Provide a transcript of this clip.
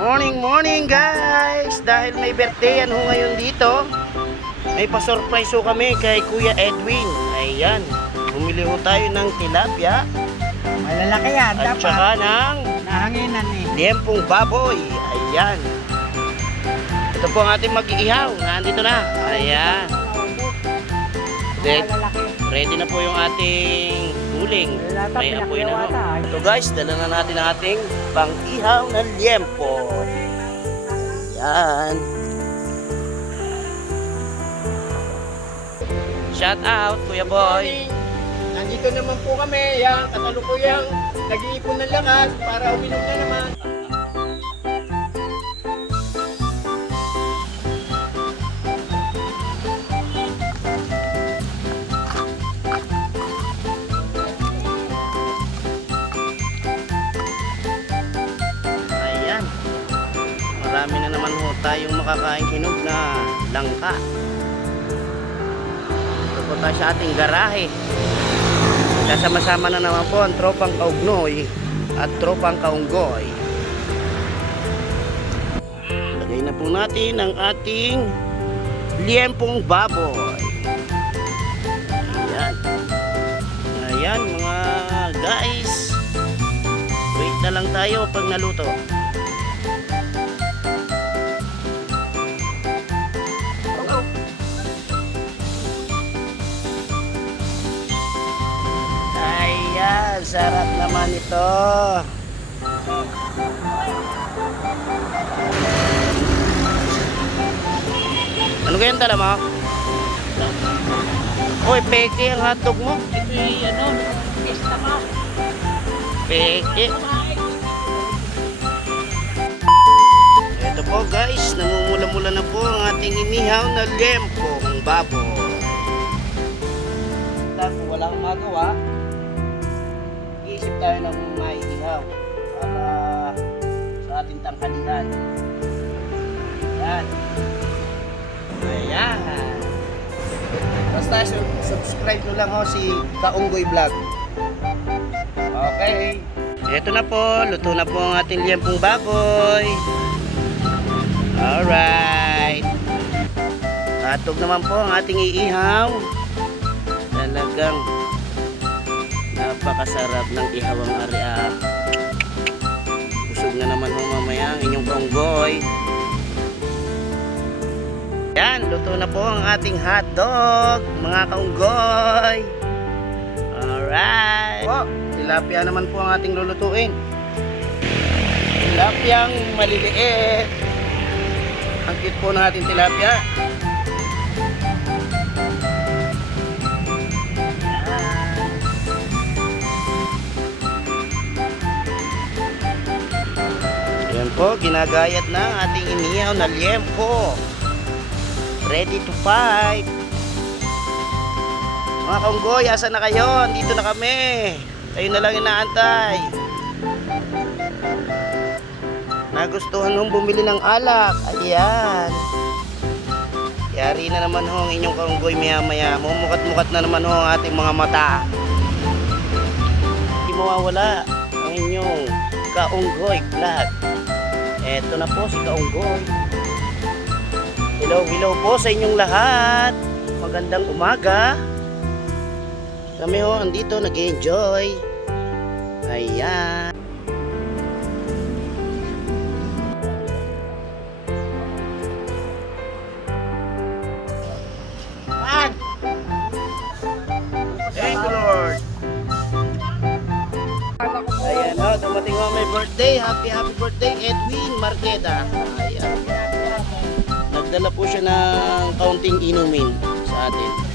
Morning, morning guys! Dahil may birthday yan ho ngayon dito, may pa-surprise ho kami kay Kuya Edwin. Ayan, bumili ho tayo ng tilapia Malalaki yan, at dapat. saka ng Nahanginan eh. liempong baboy. Ayan. Ito po ang ating mag-iihaw. Nandito na. Ayan. Ready, Malalaki. ready na po yung ating uling. May apoy na ho. Ito guys, dala na natin ang ating pang-ihaw na liempo. Yan. Shout out, Kuya Boy. Nandito naman po kami, yung katalukuyang nag-iipon ng lakas para uminom na naman. Marami na naman ho tayong makakain hinog na langka. Ito po tayo sa ating garahe. Kasama-sama na naman po ang tropang kaugnoy at tropang kaunggoy. Lagay na po natin ang ating liempong baboy. Ayan. Ayan mga guys. Wait na lang tayo pag naluto. Ayan, sarap naman ito. Ano kaya dala mo? Uy, peke ang hotdog mo. Ito'y ano, pista ka. Peke. Ito po guys, namumula-mula na po ang ating inihaw na lempong baboy. Sa ating tanghalian. Yan. Ayan. Basta su- subscribe nyo lang ho si Kaunggoy Vlog. Okay. Ito na po, luto na po ang ating liyempong baboy. Alright. Hatog naman po ang ating iihaw. Talagang napakasarap ng ihaw ang area. Busog na naman ho mamaya ang inyong kaunggoy. Yan, luto na po ang ating hotdog, mga kaunggoy. Alright. Po, tilapia naman po ang ating lulutuin. Tilapiyang maliliit. Ang cute po ng ating tilapia. Yan po, ginagayat na ang ating inihaw na liempo. Ready to fight. Mga kaunggoy, asa na kayo? Dito na kami. Kayo na lang inaantay. Nagustuhan nung bumili ng alak. Ayan. Yari na naman ho ang inyong kaunggoy maya maya. Mumukat-mukat na naman ho ang ating mga mata. Hindi mawawala ang inyong kaunggoy vlog. Eto na po si kaunggoy. Hello, hello po sa inyong lahat. Magandang umaga. Kami ho andito nag-enjoy. Ayan. Ayan ho, dumating ho may birthday. Happy, happy birthday, Edwin Marqueda. Ayan. Nagdala po siya ng kaunting inumin sa atin.